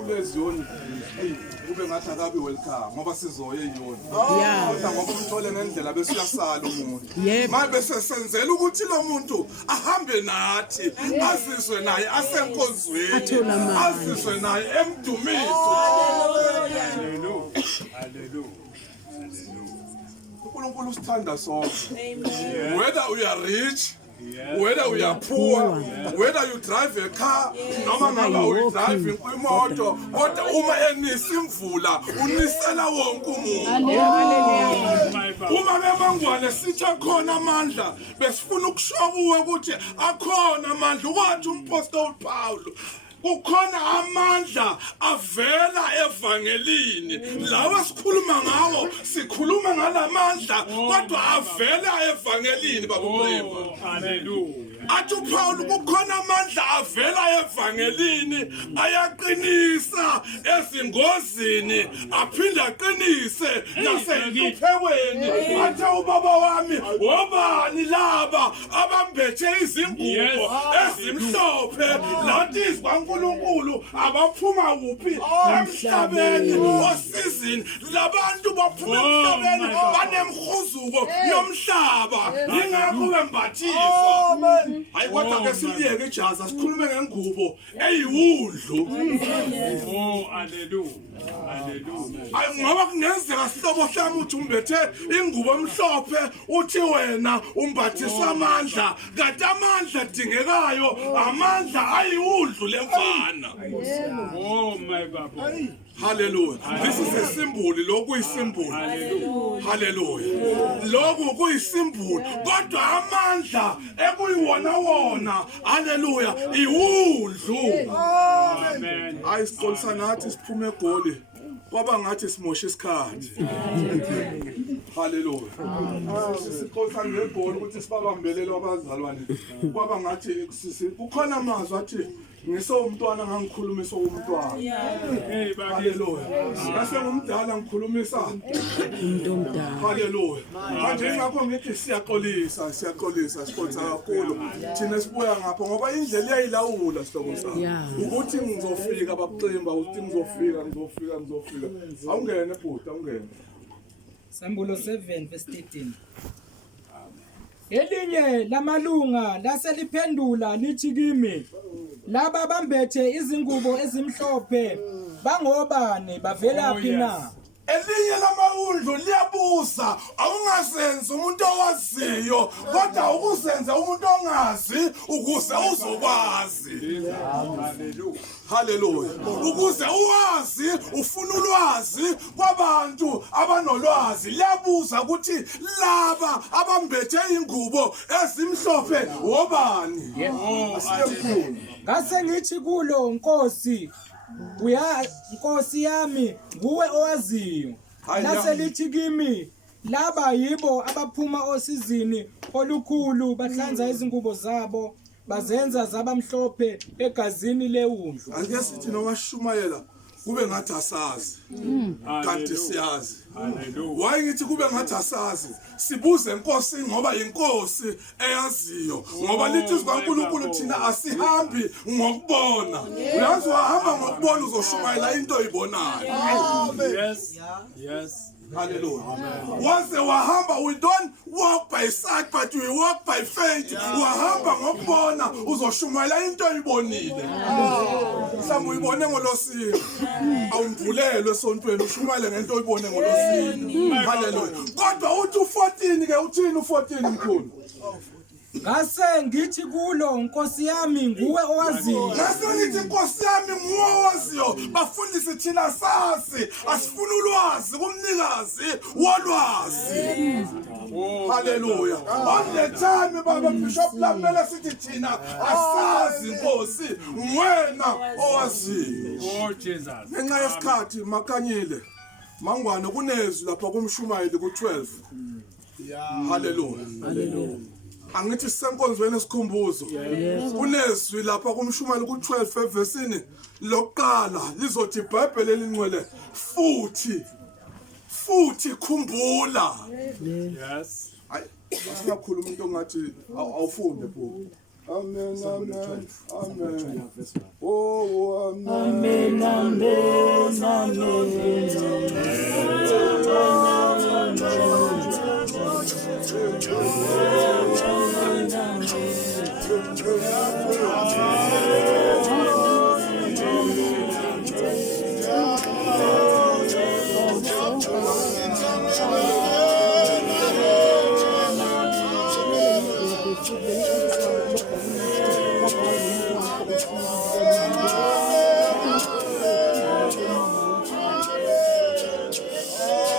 kulezi yoni kube ngathi akabi welcome ngoba sizoye yoni kodwa ngoba umthole ngendlela bese uyasala umuntu manje bese senzela ukuthi lo muntu ahambe nathi azizwe naye asenkonzweni azizwe naye emdumiso haleluya uNkulunkulu usithanda sonke whether we are rich whether we are poor, whether you drive a car, noma ngaba uyi drive imoto, kodwa uma enisa imvula unisela wonke umuntu. Uma bemangwane sithi akhona amandla, besifuna ukushokuwe ukuthi akhona amandla ukwathi umpostoli Paulo kukhona amandla avela evangelini lawa sikhuluma ngawo sikhuluma ngalamandla kodwa avela evangelini babuphemba haleluya athi uPaul kukhona amandla avela evangelini ayaqinisa ezingozini aphinda aqinise nasenhluphekweni athi ubaba wami wobani laba abambethe izingubo ezimhlophe lathi uNkulunkulu abaphuma kuphi emhlabeni osizini labantu baphuma emhlabeni banemkhuzuko yomhlaba ingakho bembathiswa amen hayi kodwa ke siliyeke ijazi sikhulume ngengubo eyiwundlu haleluya hayi ngoba kungenzeka sihlobo sami uthi umbethe ingubo emhlophe uthi wena umbathisa amandla kanti amandla adingekayo amandla ayiwundlu lemfana my baba hallelujah this is a symbol lokhu isymbol hallelujah lokhu kuyisymbol kodwa amandla ekuyiwona wona hallelujah iwundlu amen ayisiqolisa nathi siphume egoli kwaba ngathi simosha isikhathi hallelujah siqolisa ngebhola ukuthi sibabambelele abazalwane kwaba ngathi kukhona amazwi athi ngisomntwana ngangikhulumisa umntwana haleluya ngase ngumdala ngikhulumisa umuntu omdala haleluya manje ngakho ngithi siyaxolisa siqolisa kakhulu thina sibuya ngapha ngoba indlela iyayilawula sihlobo sami ukuthi ngizofika babuximba ukuthi ngizofika awungene bhuti awungene Sambulo 7 verse 13 Elinye lamalunga laseliphendula lithi kimi laba bambethe izingubo ezimhlophe bangobani bavelaphi na elinye lamawundlu liyabuza awungazenza umuntu owaziyo kodwa ukuzenza umuntu ongazi ukuze uzokwazi haleluya ukuze uwazi ufuna ulwazi kwabantu abanolwazi liyabuza ukuthi laba abambethe ingubo ezimhlophe wobani ngase ngithi kulo Nkosi Nkosi yami nguwe owaziyo naselithi kimi laba yibo abaphuma osizini olukhulu bahlanza izingubo zabo bazenza zabamhlophe egazini lewundlu ake sithi noma shumayela kube ngathi asazi kanti siyazi haleluya waye ngithi kube ngathi asazi sibuze Inkosi ngoba inkosi eyaziyo ngoba lithi uNkulunkulu thina asihambi ngokubona uyazi wahamba ngokubona uzoshumayela into oyibonayo yes hallelujah once wahamba we don't walk by sight but we walk by faith wahamba ngokubona uzoshumayela into oyibonile mhlawumbe uyibone ngolosini awumvulelwe esontweni ushumayele ngento oyibone ngolosini hallelujah kodwa uthi u14 ke uthini u14 mkhulu ngase ngithi kulo Nkosi yami nguwe owaziyo ngase ngithi Nkosi yami nguwe owaziyo bafundisi thina sasi asifuna ulwazi kumnikazi wolwazi haleluya on the time baba bishop lamele sithi thina asazi Nkosi wena owaziyo Jesus ngenxa yesikhathi makanyile mangwane kunezwi lapha kumshumayeli ku12 haleluya angithi senkonzweni esikhumbuzo kunezwi lapha kumshumayeli ku12 evesini lokuqala lizothi iBhayibheli elingcwele futhi khumbula yes asingakhuluma umuntu ongathi awufunde bhuku Amen, amen, amen. Oh, amen. Amen, amen, amen.